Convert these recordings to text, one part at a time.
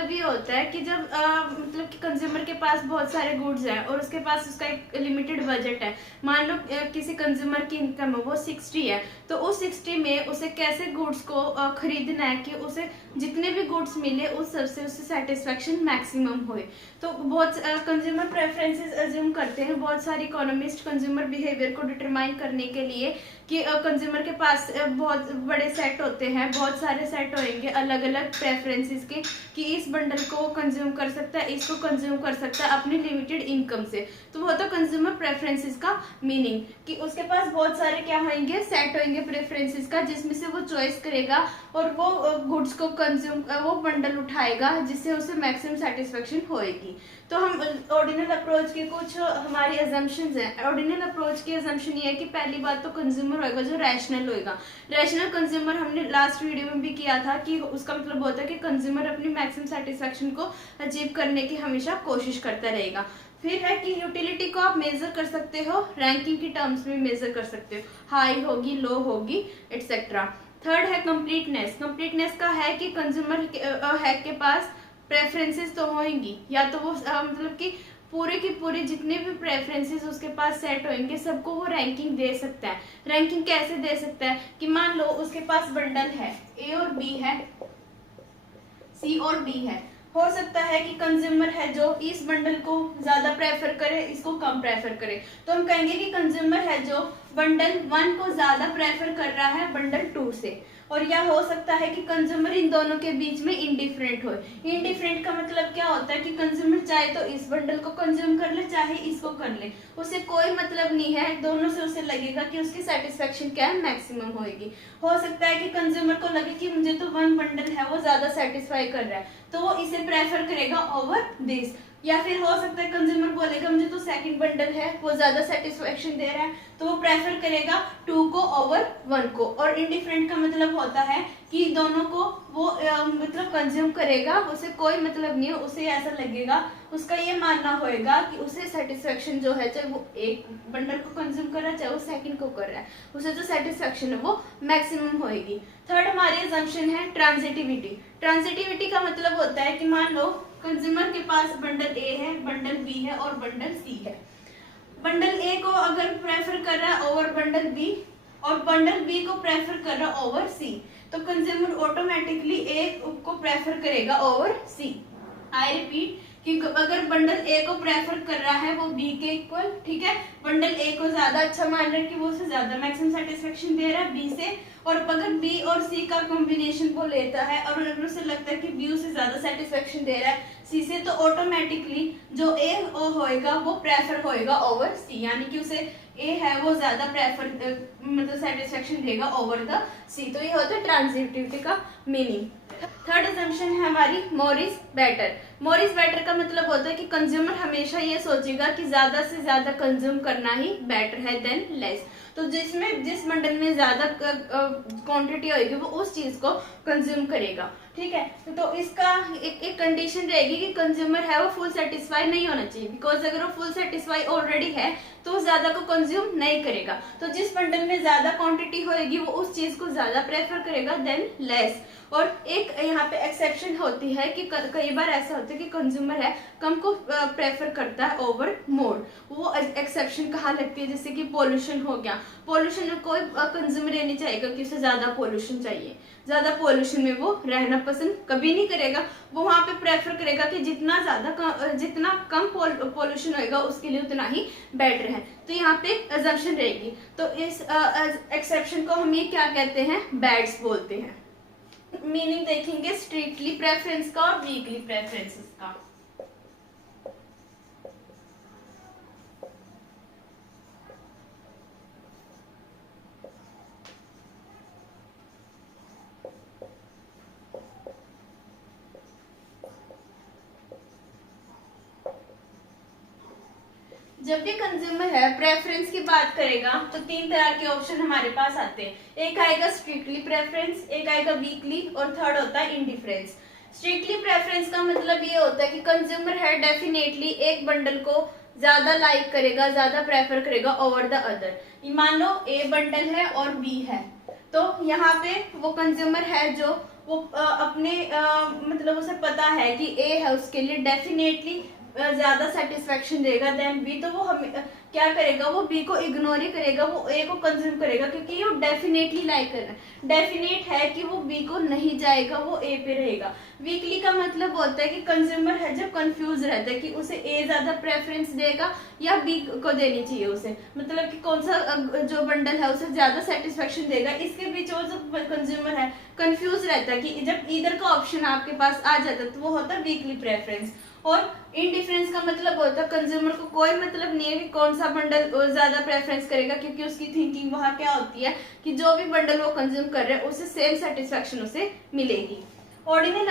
मतलब ये होता है कि जब मतलब कि कंज्यूमर के पास बहुत सारे गुड्स हैं और उसके पास उसका एक लिमिटेड बजट है। मान लो किसी कंज्यूमर की इनकम है वो 60 है, तो उस 60 में उसे कैसे गुड्स को खरीदना है कि उसे जितने भी गुड्स मिले उस सबसे उससे सेटिस्फेक्शन मैक्सिमम होए। तो बहुत कंज्यूमर प्रेफरेंसेस अज्यूम करते हैं बहुत सारे इकोनॉमिस्ट कंज्यूमर बिहेवियर को डिटरमाइन करने के लिए कि कंज्यूमर के पास बहुत बड़े सेट होते हैं, बहुत सारे सेट होंगे अलग अलग प्रेफरेंसेस के कि इस बंडल को कंज्यूम कर सकता है, इसको कंज्यूम कर सकता है अपनी लिमिटेड इनकम से। तो वो तो कंज्यूमर प्रेफरेंसेस का मीनिंग कि उसके पास बहुत सारे क्या होंगे सेट होंगे प्रेफरेंसेस का, जिसमें से वो चॉइस करेगा और वो गुड्स को कंज्यूम वो बंडल उठाएगा जिससे उसे मैक्सिमम सेटिस्फेक्शन होएगी। तो हम ऑर्डिनल अप्रोच के कुछ हमारी अजम्पशंस हैं। ऑर्डिनल अप्रोच की अजम्पशन ये है कि पहली बात तो कंज्यूमर होएगा जो रैशनल होएगा। रैशनल कंज्यूमर हमने लास्ट वीडियो में भी किया था कि उसका मतलब होता है कि कंज्यूमर अपनी मैक्सिमम सेटिस्फेक्शन को अचीव करने की हमेशा कोशिश करता रहेगा। फिर है कि यूटिलिटी को आप मेजर कर सकते हो, रैंकिंग की टर्म्स में मेजर कर सकते हो, हाई होगी लो होगी एटसेट्रा। थर्ड है कंप्लीटनेस। कंप्लीटनेस का है कि कंज्यूमर के पास प्रेफरेंसेस तो होंगी, या तो वो मतलब कि पूरे की पूरे जितने भी प्रेफरेंसेस उसके पास सेट होंगे सबको वो रैंकिंग दे सकता है। रैंकिंग कैसे दे सकता है कि मान लो उसके पास बंडल है, ए और बी है, सी और डी है। हो सकता है कि कंज्यूमर है जो इस बंडल को ज्यादा प्रेफर करे, इसको कम प्रेफर करे। तो हम कहेंगे कि कंज्यूमर है जो बंडल 1 को ज्यादा प्रेफर कर रहा है बंडल 2 से। और या हो सकता है कि कंज्यूमर इन दोनों के बीच में इंडिफरेंट हो। इंडिफरेंट का मतलब क्या होता है कि कंज्यूमर चाहे तो इस बंडल को कंज्यूम कर ले चाहे इसको कर ले, उसे कोई मतलब नहीं है, दोनों से उसे लगेगा कि उसकी सेटिस्फेक्शन क्या है मैक्सिमम होएगी। हो सकता है कि कंज्यूमर को लगे कि मुझे तो 1 बंडल है वो ज्यादा सेटिस्फाई कर रहा है तो वो इसे प्रेफर करेगा ओवर दिस। या फिर हो सकता है कंज्यूमर बोलेगा मुझे तो सेकंड बंडल है वो ज्यादा सेटिस्फेक्शन दे रहा है तो वो प्रेफर करेगा 2 को ओवर 1 को। और इंडिफरेंट का मतलब होता है कि दोनों को वो मतलब कंज्यूम करेगा, उसे कोई मतलब नहीं है, उसे ऐसा लगेगा, उसका ये मानना होएगा कि उसे सेटिस्फेक्शन जो है चाहे वो एक बंडल को कंज्यूम कर रहा है चाहे वो सेकंड को कर रहा है, उसे जो सेटिस्फेक्शन है वो मैक्सिमम होएगी। थर्ड हमारी असम्पशन है ट्रांजिटिविटी। ट्रांजिटिविटी का मतलब होता है कि मान लो कंज्यूमर के पास बंडल ए है, बंडल बी है और बंडल सी है। बंडल ए को अगर प्रेफर कर रहा है ओवर बंडल बी और बंडल बी को प्रेफर कर रहा है ओवर सी, तो कंज्यूमर ऑटोमेटिकली ए को प्रेफर करेगा ओवर सी। आई रिपीट कि अगर बंडल ए को प्रेफर कर रहा है वो बी के इक्वल, ठीक है, बंडल ए को ज्यादा अच्छा मान रहा है कि वो उसे ज्यादा मैक्सिमम सेटिस्फेक्शन दे रहा है बी से, और अगर बी और सी का कॉम्बिनेशन वो लेता है और अगर उसे लगता है कि बी उसे ज्यादा सेटिस्फेक्शन दे रहा है सी से, तो ऑटोमेटिकली जो ए होएगा वो प्रेफर होएगा ओवर सी, यानी कि उसे ए है वो ज्यादा प्रेफर मतलब सेटिस्फेक्शन देगा ओवर द सी। तो ये होता है ट्रांजिटिविटी का मीनिंग। थर्ड असम्पशन है हमारी more is better. More is better का मतलब होता है कि कंज्यूमर हमेशा ये सोचेगा कि ज्यादा से ज्यादा कंज्यूम करना ही बेटर है देन लेस। तो जिस बंडल में ज्यादा क्वांटिटी होगी वो उस चीज को कंज्यूम करेगा, ठीक है। तो इसका एक कंडीशन रहेगी कि कंज्यूमर है वो फुल सेटिस्फाई नहीं होना चाहिए, बिकॉज अगर वो फुल सेटिस्फाई ऑलरेडी है तो वो ज्यादा को कंज्यूम नहीं करेगा। तो जिस बंडल में ज्यादा क्वांटिटी होगी वो उस चीज को ज्यादा प्रेफर करेगा देन लेस। और एक यहाँ पे एक्सेप्शन होती है कि कई बार ऐसा होता है कि कंज्यूमर है कम को प्रेफर करता है ओवर मोर। वो एक्सेप्शन कहाँ लगती है, जैसे कि पोल्यूशन हो गया। पोल्यूशन में कोई कंज्यूमर ये नहीं चाहेगा कि उसे ज्यादा पोल्यूशन चाहिए, ज्यादा पोल्यूशन में वो रहना पसंद कभी नहीं करेगा। वो वहां पे प्रेफर करेगा कि जितना कम पोल्यूशन होएगा उसके लिए उतना ही बेटर है। तो यहाँ पे अजम्पशन रहेगी। तो इस एक्सेप्शन को हम ये क्या कहते हैं, बैड्स बोलते हैं। मीनिंग देखेंगे स्ट्रिक्टली प्रेफरेंस का और वीकली प्रेफरेंसेस का। जब भी कंज्यूमर है प्रेफरेंस की बात करेगा तो 3 तरह के ऑप्शन हमारे पास आते हैं। एक आएगा स्ट्रिक्टली प्रेफरेंस, एक आएगा वीकली और थर्ड होता है इंडिफरेंस। स्ट्रिक्टली प्रेफरेंस का मतलब ये होता है कि कंज्यूमर है डेफिनेटली एक बंडल को ज्यादा लाइक करेगा, ज्यादा प्रेफर करेगा ओवर द अदर। मान लो ए बंडल है और बी है, तो यहाँ पे वो कंज्यूमर है जो वो अपने मतलब उसे पता है कि ए है उसके लिए डेफिनेटली ज्यादा सेटिस्फेक्शन देगा देन बी, तो वो हमें क्या करेगा, वो बी को इग्नोर ही करेगा, वो ए को कंज्यूम करेगा, क्योंकि वो डेफिनेटली लाइक कर रहा है। डेफिनेट है कि वो बी को नहीं जाएगा, वो ए पे रहेगा। वीकली का मतलब होता है कि कंज्यूमर है जब कंफ्यूज रहता है कि उसे ए ज्यादा प्रेफरेंस देगा या बी को देनी चाहिए उसे, मतलब कि कौन सा जो बंडल है उसे ज्यादा सेटिस्फेक्शन देगा, इसके बीच वो जो कंज्यूमर है कंफ्यूज रहता है कि जब इधर का ऑप्शन आपके पास आ जाता है तो वो होता है वीकली प्रेफरेंस। और इनडिफरेंस का मतलब होता है कंज्यूमर को कोई मतलब नहीं है कि कौन सा बंडल ज्यादा प्रेफरेंस करेगा, क्योंकि उसकी थिंकिंग वहां क्या होती है कि जो भी बंडल वो कंज्यूम कर रहे हैं उसे सेम सेटिस्फेक्शन उसे मिलेगी। ऑर्डिनल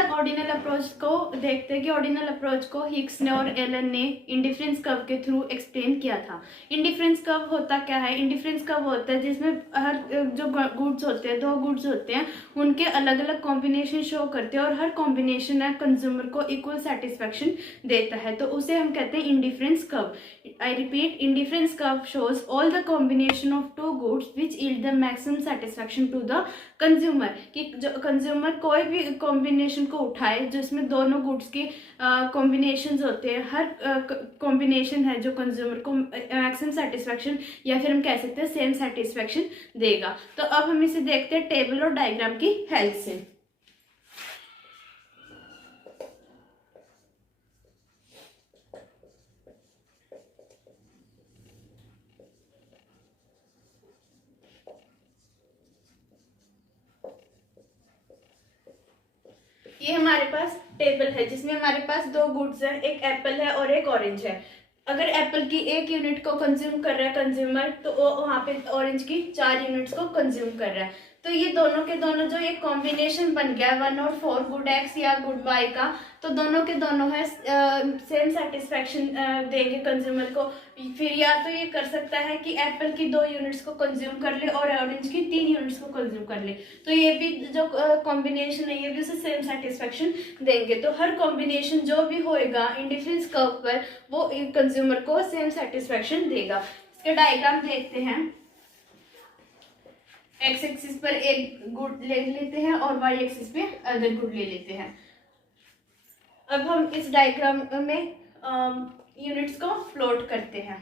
अप्रोच को देखते हैं कि ऑर्डिनल अप्रोच को हिक्स ने और एलन ने इंडिफरेंस कर्व के थ्रू एक्सप्लेन किया था। इंडिफरेंस कर्व होता क्या है? इंडिफरेंस कर्व होता है जिसमें हर जो गुड्स होते हैं, दो गुड्स होते हैं, उनके अलग अलग कॉम्बिनेशन शो करते हैं और हर कॉम्बिनेशन है कंज्यूमर को इक्वल सेटिस्फेक्शन देता है, तो उसे हम कहते हैं indifference curve. I repeat, indifference curve shows all the combination of two goods which yield the maximum satisfaction to the consumer, कि जो कंज्यूमर कोई भी कॉम्बिनेशन को उठाए जिसमें दोनों गुड्स के कॉम्बिनेशंस होते हैं, हर कॉम्बिनेशन है जो कंज्यूमर को मैक्सिमम सेटिस्फेक्शन या फिर हम कह सकते हैं सेम सेटिस्फेक्शन देगा। तो अब हम इसे देखते हैं टेबल और डायग्राम की हेल्प से। ये हमारे पास टेबल है जिसमें हमारे पास दो गुड्स है, एक एप्पल है और एक ऑरेंज है। अगर एप्पल की 1 यूनिट को कंज्यूम कर रहा है कंज्यूमर, तो वो वहां पे ऑरेंज की 4 यूनिट्स को कंज्यूम कर रहा है। तो ये दोनों के दोनों जो एक कॉम्बिनेशन बन गया 1 और 4 गुड एक्स या गुड वाई का, तो दोनों के दोनों है सेम सेटिस्फेक्शन देंगे कंज्यूमर को। फिर या तो ये कर सकता है कि एप्पल की 2 यूनिट्स को कंज्यूम कर ले और ऑरेंज की 3 यूनिट्स को कंज्यूम कर ले, तो ये भी जो कॉम्बिनेशन है ये भी उसे सेम सेटिस्फेक्शन देंगे। तो हर कॉम्बिनेशन जो भी होएगा इंडिफरेंस कर्व पर वो कंज्यूमर को सेम सेटिस्फेक्शन देगा। इसके डायग्राम देखते हैं। एक्स एक्सिस पर एक गुड ले लेते हैं और वाई एक्सिस पे अदर गुड ले लेते हैं। अब हम इस डायग्राम में यूनिट्स को प्लॉट करते हैं।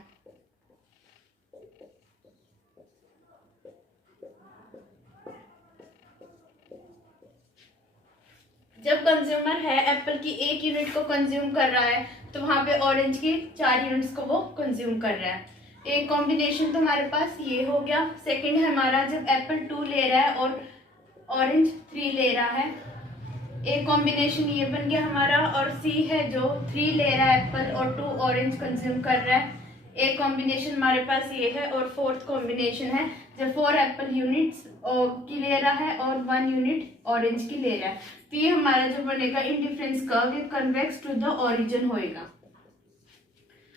जब कंज्यूमर है एप्पल की 1 यूनिट को कंज्यूम कर रहा है, तो वहां पे ऑरेंज की 4 यूनिट्स को वो कंज्यूम कर रहा है। एक कॉम्बिनेशन तो हमारे पास ये हो गया। सेकंड है हमारा जब एप्पल 2 ले रहा है और ऑरेंज 3 ले रहा है, एक कॉम्बिनेशन ये बन गया हमारा। और सी है जो 3 ले रहा है एप्पल और 2 ऑरेंज कंज्यूम कर रहा है, एक कॉम्बिनेशन हमारे पास ये है। और फोर्थ कॉम्बिनेशन है जब 4 एप्पल यूनिट्स की ले रहा है और 1 यूनिट ऑरेंज की ले रहा है। तो ये हमारा जो बनेगा इंडिफरेंस कर्व, ये कन्वेक्स टू द ओरिजिन होएगा।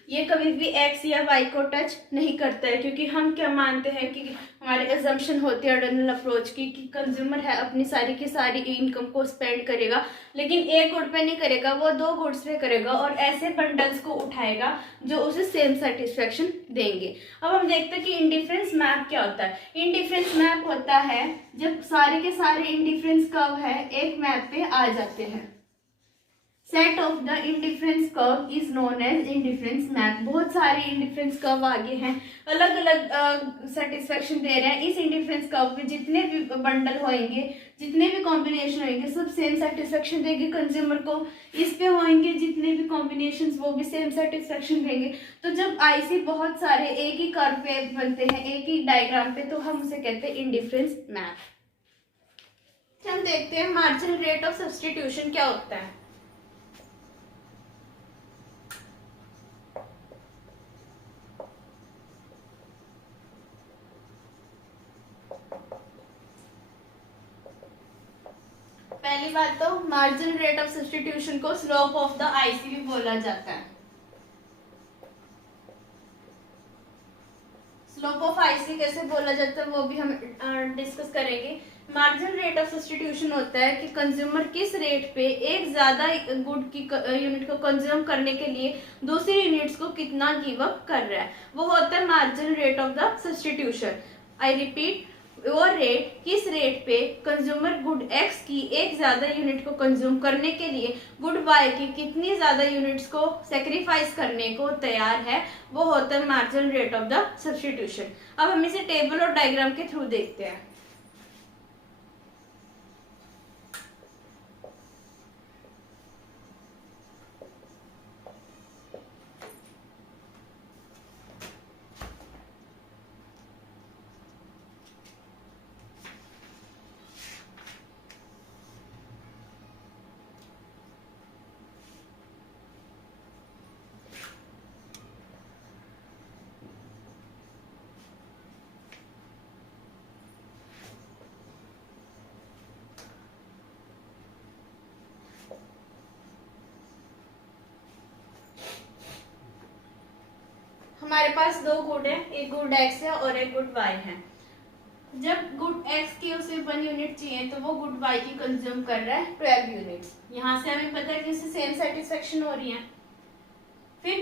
ये कभी भी एक्स या वाई को टच नहीं करता है, क्योंकि हम क्या मानते हैं कि हमारे अजम्पशन होती है ऑर्डिनल अप्रोच की कि कंज्यूमर है अपनी सारी की सारी इनकम को स्पेंड करेगा, लेकिन एक गुड पे नहीं करेगा, वो 2 गुड्स पे करेगा और ऐसे बंडल्स को उठाएगा जो उसे सेम सेटिस्फेक्शन देंगे। अब हम देखते हैं कि इंडिफरेंस मैप क्या होता है। इंडिफरेंस मैप होता है जब सारे के सारे इंडिफरेंस कर्व है एक मैप पे आ जाते हैं। Set of the indifference curve is known as indifference map. बहुत सारे इंडिफरेंस कर्व आगे हैं, अलग अलग सेटिस्फेक्शन दे रहे हैं। इस इंडिफरेंस कर्व में जितने भी बंडल होंगे, जितने भी कॉम्बिनेशन होंगे, सब सेम सेटिस्फेक्शन देंगे कंज्यूमर को। इस पे होंगे जितने भी कॉम्बिनेशंस, वो भी सेम सेटिस्फेक्शन देंगे। तो जब आईसी बहुत सारे एक ही कर्व पे बनते हैं, एक ही डायग्राम पे, तो हम उसे कहते हैं इंडिफरेंस मैप। हम देखते हैं मार्जिनल रेट ऑफ सब्स्टिट्यूशन क्या होता है। पहली बात तो मार्जिनल रेट ऑफ सब्स्टिट्यूशन को स्लोप ऑफ द आईसी भी बोला जाता है। स्लोप ऑफ आईसी कैसे बोला जाता है वो भी हम डिस्कस करेंगे। मार्जिनल रेट ऑफ सब्स्टिट्यूशन होता है कि कंज्यूमर किस रेट पे एक ज्यादा गुड की यूनिट को कंज्यूम करने के लिए दूसरी यूनिट्स को कितना गिव अप कर रहा है, वो होता है marginal rate of the substitution. I repeat, वो रेट किस रेट पे कंज्यूमर गुड एक्स की एक ज्यादा यूनिट को कंज्यूम करने के लिए गुड वाई की कितनी ज्यादा यूनिट्स को सेक्रीफाइस करने को तैयार है, वो होता है marginal rate of the substitution. अब हम इसे टेबल और डायग्राम के थ्रू देखते हैं। हमारे पास दो गुड है, एक गुड एक्स है और एक गुड वाई है। जब गुड एक्स की उसे 1 यूनिट चाहिए तो वो गुड वाई की कंज्यूम कर रहा है 12 यूनिट्स। यहाँ से हमें पता है कि इससे सेम सेटिस्फेक्शन हो रही है। फिर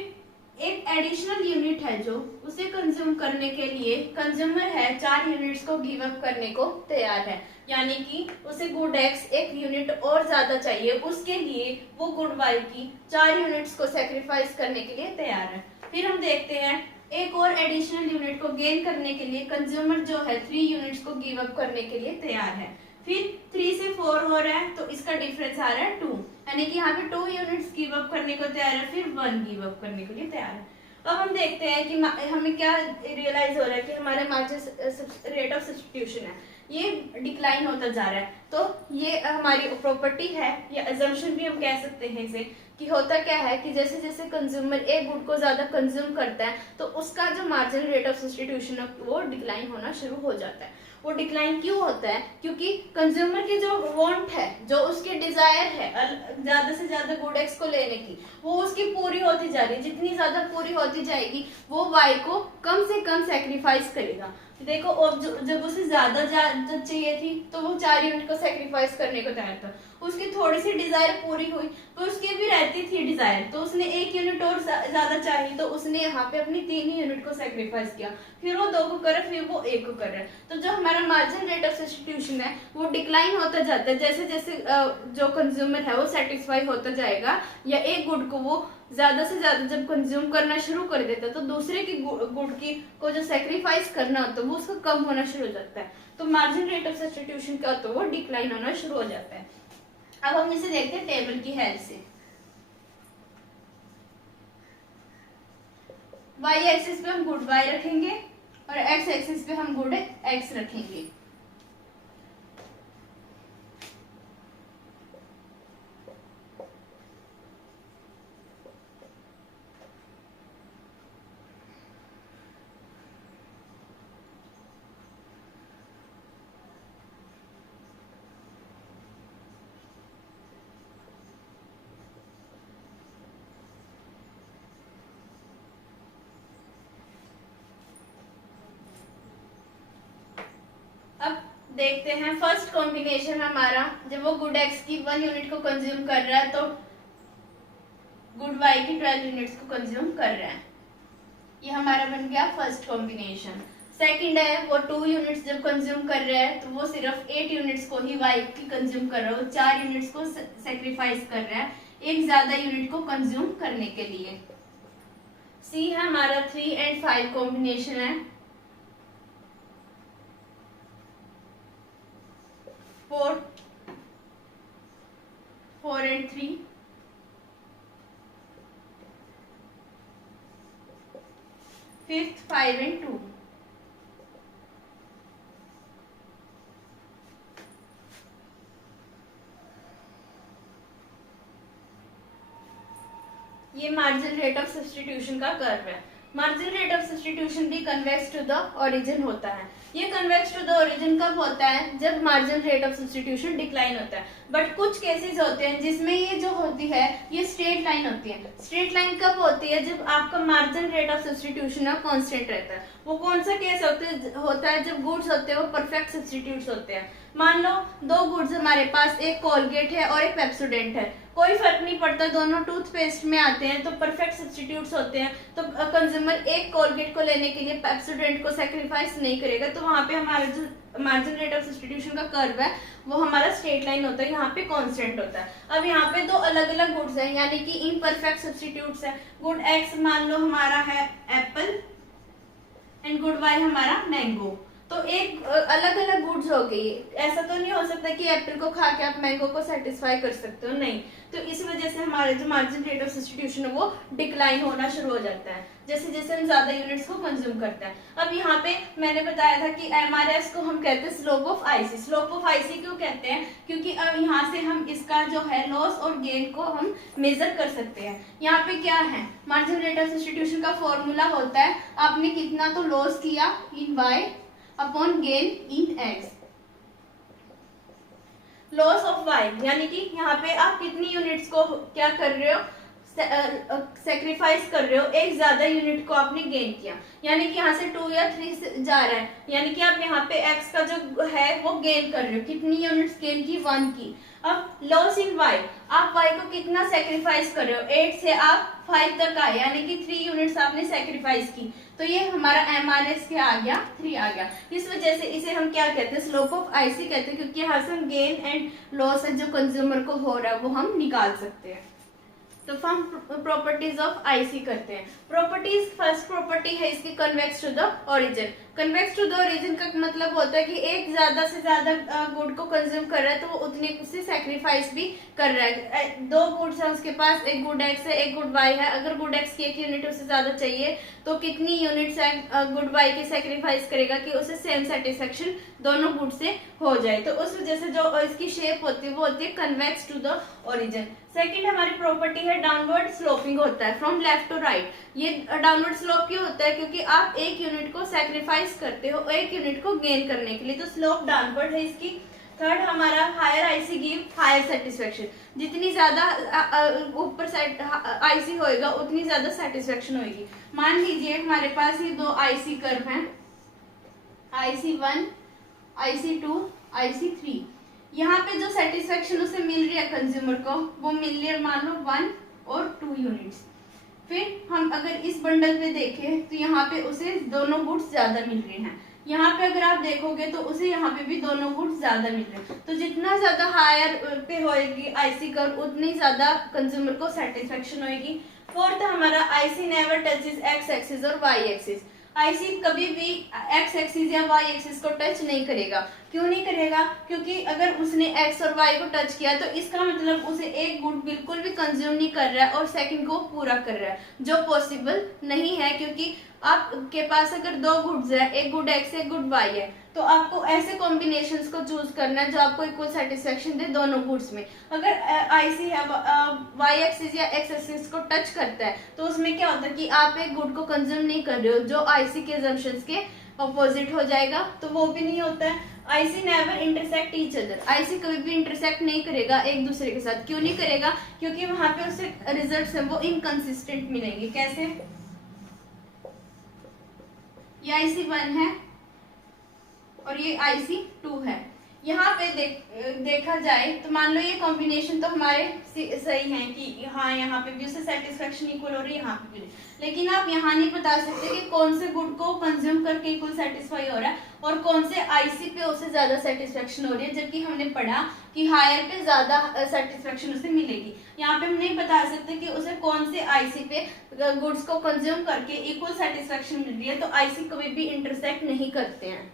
एक एडिशनल यूनिट है जो उसे कंज्यूम करने के लिए कंज्यूमर है 4 यूनिट्स को गिव अप करने को तैयार है, यानी कि उसे गुड एक्स 1 यूनिट और ज्यादा चाहिए, उसके लिए वो गुड वाई की 4 यूनिट्स को सेक्रीफाइस करने के लिए तैयार है। फिर हम देखते हैं एक और एडिशनल यूनिट को गेन करने के लिए कंज्यूमर जो है 3 यूनिट्स को गिव अप करने के लिए तैयार है। फिर 3 से 4 हो रहा है तो इसका डिफरेंस आ रहा है 2, यानी कि यहाँ पे 2 यूनिट्स गिव अप करने को तैयार है, फिर 1 गिव अप करने के लिए तैयार है। अब हम देखते हैं कि हमें क्या रियलाइज हो रहा है कि हमारे मार्जिनल रेट ऑफ सब्स्टिट्यूशन है ये डिक्लाइन होता जा रहा है। तो ये हमारी प्रॉपर्टी है या अजम्पशन भी हम कह सकते हैं इसे, कि होता क्या है कि जैसे जैसे कंज्यूमर एक गुड को ज्यादा कंज्यूम करता है तो उसका जो मार्जिनल रेट ऑफ सब्स्टिट्यूशन है वो डिक्लाइन होना शुरू हो जाता है। वो डिक्लाइन क्यों होता है? क्योंकि कंज्यूमर की जो वांट है, जो उसकी डिजायर है ज्यादा से ज्यादा गुड एक्स को लेने की, वो उसकी पूरी होती जा रही है। जितनी ज्यादा पूरी होती जाएगी वो वाई को कम से कम सेक्रीफाइस करेगा। देखो अब जब उसे ज्यादा चाहिए थी तो वो 4 यूनिट को सेक्रीफाइस करने को तैयार था। उसकी थोड़ी सी डिजायर पूरी हुई तो उसकी भी रहती थी डिजायर, तो उसने 1 यूनिट और ज्यादा चाहिए तो उसने यहाँ पे अपनी 3 ही यूनिट को सेक्रीफाइस किया। फिर वो 2 को कर रहा है, फिर वो 1 को कर रहा है। तो जो हमारा मार्जिनल रेट ऑफ सब्स्टिट्यूशन है वो डिक्लाइन होता जाता है जैसे जैसे जो कंज्यूमर है वो सेटिस्फाई होता जाएगा, या एक गुड को वो ज्यादा से ज्यादा जब कंज्यूम करना शुरू कर देता है तो दूसरे की गुड की को जो सेक्रीफाइस करना होता है वो उसका कम होना शुरू हो जाता है। तो मार्जिनल रेट ऑफ सब्स्टिट्यूशन क्या होता है? वो डिक्लाइन होना शुरू हो जाता है। अब हम इसे देखते हैं टेबल की हेल्प से। वाई एक्सिस पे हम गुड वाई रखेंगे और एक्स एक्सिस पे हम गुड एक्स रखेंगे। अब देखते हैं फर्स्ट कॉम्बिनेशन हमारा, जब वो गुड एक्स की 1 यूनिट को कंज्यूम कर रहा है तो गुड वाई की 12 यूनिट्स को कंज्यूम कर रहा है। ये हमारा बन गया फर्स्ट कॉम्बिनेशन। सेकंड है वो 2 यूनिट्स जब कंज्यूम कर रहा है तो वो सिर्फ 8 यूनिट्स को ही वाई की कंज्यूम कर रहा है, वो 4 यूनिट्स को सेक्रीफाइस कर रहा है एक ज्यादा यूनिट को कंज्यूम करने के लिए। सी है हमारा 3 एंड 5 कॉम्बिनेशन है। 4 and 3, 5th 5 and 2। ये मार्जिनल रेट ऑफ सब्स्टिट्यूशन का कर्व है। मार्जिनल रेट ऑफ सब्स्टिट्यूशन भी कन्वेक्स टू द ओरिजिन होता है। ये कन्वेक्स टू द ओरिजिन कब होता है? जब marginal rate of substitution decline होता है। बट कुछ केसेस होते हैं जिसमें ये जो होती है ये स्ट्रेट लाइन होती है। स्ट्रेट लाइन कब होती है? जब आपका marginal rate of substitution constant रहता है। वो कौन सा केस होता है? जब गुड्स होते हैं वो परफेक्ट सब्स्टिट्यूट्स होते हैं। मान लो 2 गुड्स हमारे पास, एक कोलगेट है और एक पेप्सोडेंट है। कोई फर्क नहीं पड़ता, दोनों टूथपेस्ट में आते हैं तो परफेक्ट सब्स्टिट्यूट्स होते हैं। तो कंज्यूमर एक कोलगेट को लेने के लिए पेप्सोडेंट को सेक्रीफाइस नहीं करेगा, तो वहां पे हमारा जो मार्जिन रेट ऑफ सब्स्टिट्यूशन का कर्व है वो हमारा स्ट्रेट लाइन होता है, यहाँ पे कांस्टेंट होता है। अब यहाँ पे दो अलग अलग गुड्स हैं, यानी कि इम्परफेक्ट सब्स्टिट्यूट्स है। गुड एक्स मान लो हमारा है एप्पल एंड गुड वाई हमारा मैंगो, तो एक अलग अलग गुड्स हो गई। ऐसा तो नहीं हो सकता कि एप्पल को खा के आप मैंगो को सेटिस्फाई कर सकते हो, नहीं। तो इस वजह से हमारे जो मार्जिन रेट ऑफ सब्स्टिट्यूशन है वो डिक्लाइन होना शुरू हो जाता है जैसे जैसे हम ज्यादा यूनिट्स को कंज्यूम करते हैं। अब यहाँ पे मैंने बताया था कि MRS को हम कहते हैं slope of IC. Slope of IC क्यों कहते हैं? क्योंकि अब यहाँ से हम इसका जो है लॉस और गेन को हम मेजर कर सकते हैं। यहाँ पे क्या है, मार्जिन रेट ऑफ सब्स्टिट्यूशन का फॉर्मूला होता है आपने कितना तो लॉस किया in Y upon gain in X. Loss of Y यानी कि यहाँ पे आप कितनी यूनिट्स को क्या कर रहे हो, सेक्रीफाइस कर रहे हो, एक ज्यादा यूनिट को आपने गेन किया, यानी कि यहाँ से 2 या 3 से जा रहा है, यानी कि आप यहाँ पे x का जो है वो गेन कर रहे हो। कितनी यूनिट्स गेन की? 1 की। अब लॉस इन y, आप y को कितना सेक्रीफाइस कर रहे हो? 8 से आप 5 तक आए, यानी कि 3 यूनिट्स आपने सेक्रीफाइस की, तो ये हमारा MRS क्या आ गया? 3 आ गया। इस वजह से इसे हम क्या कहते हैं? स्लोप ऑफ आईसी कहते हैं, क्योंकि यहाँ से हम गेन एंड लॉस जो कंज्यूमर को हो रहा है वो हम निकाल सकते हैं। तो हम प्रॉपर्टीज ऑफ आईसी करते हैं। प्रॉपर्टीज, फर्स्ट प्रॉपर्टी है इसकी convex to the origin. Convex to the origin का मतलब होता है कि एक ज्यादा से ज्यादा गुड को कंज्यूम कर रहा है तो वो उतने से सेक्रीफाइस भी कर रहा है। 2 गुड्स है उसके पास, एक गुड एक्स है एक गुड वाई है। अगर गुड एक्स की 1 यूनिट उसे ज्यादा चाहिए तो कितनी यूनिट्स है गुड वाई की सेक्रीफाइस करेगा कि उसे सेम सेटिस्फेक्शन दोनों गुड से हो जाए। तो उस वजह से जो इसकी शेप होती है वो होती है convex to the origin. Second हमारी प्रॉपर्टी है डाउनवर्ड स्लोपिंग होता है फ्रॉम लेफ्ट टू राइट। ये डाउनवर्ड स्लोप क्यों होता है? क्योंकि आप एक यूनिट को सेक्रीफाइस करते हो एक यूनिट को गेन करने के लिए, तो स्लोप डाउनवर्ड है इसकी। थर्ड हमारा higher IC give higher satisfaction. जितनी ज्यादा ऊपर आईसी होएगा उतनी ज्यादा सेटिस्फेक्शन होगी। मान लीजिए हमारे पास ये 2 आईसी कर्व हैं, IC1 IC2 IC3। यहाँ पे जो सेटिस्फेक्शन उसे मिल रही है कंज्यूमर को वो मिल रही है मान लो 1 और 2 यूनिट्स। फिर हम अगर इस बंडल पे देखें तो यहाँ पे उसे दोनों गुड्स ज्यादा मिल रहे हैं। यहाँ पे अगर आप देखोगे तो उसे यहाँ पे भी दोनों गुड्स ज्यादा मिल रहे हैं। तो जितना ज्यादा हायर पे होएगी आईसी कर्व उतनी ज्यादा कंज्यूमर को सेटिस्फेक्शन होएगी। फोर्थ हमारा IC never touches x axis और वाई एक्सिस। आईसी कभी भी एक्स एक्सिस या वाई एक्सिस को टच नहीं करेगा। क्यों नहीं करेगा? क्योंकि अगर उसने एक्स और वाई को टच किया तो इसका मतलब उसे एक गुड बिल्कुल भी कंज्यूम नहीं कर रहा है और सेकंड को पूरा कर रहा है, जो पॉसिबल नहीं है। क्योंकि आपके पास अगर 2 गुड्स है, एक गुड एक्स एक गुड वाई है, तो आपको ऐसे कॉम्बिनेशंस को चूज करना है जो आपको इक्वल सेटिस्फेक्शन दे दोनों गुड्स में। अगर आईसी है वाई एक्सिस या एक्स एक्सिस को टच करता है तो उसमें क्या होता है कि आप एक गुड को कंज्यूम नहीं कर रहे हो, जो आईसी के assumptions के ऑपोजिट हो जाएगा, तो वो भी नहीं होता है। IC never intersect each other. IC कभी भी इंटरसेक्ट नहीं करेगा एक दूसरे के साथ। क्यों नहीं करेगा? क्योंकि वहां पे उसे रिजल्ट्स हैं वो इनकंसिस्टेंट मिलेंगे। कैसे? ये IC1 है और ये IC2 है। यहाँ पे देखा जाए तो मान लो ये कॉम्बिनेशन तो हमारे सही है कि हाँ यहाँ पे भी उसे सेटिस्फेक्शन इक्वल हो रही है, यहाँ पे भी। लेकिन आप यहाँ नहीं बता सकते कि कौन से गुड को कंज्यूम करके इक्वल सेटिस्फाई हो रहा है और कौन से आईसी पे उसे ज्यादा सेटिस्फेक्शन हो रही है, जबकि हमने पढ़ा कि हायर पे ज्यादा सेटिस्फेक्शन उसे मिलेगी। यहाँ पे हम नहीं बता सकते कि उसे कौन से आईसी पे गुड्स को कंज्यूम करके इक्वल सेटिस्फेक्शन मिल रही है, तो आईसी कभी भी इंटरसेक्ट नहीं करते हैं।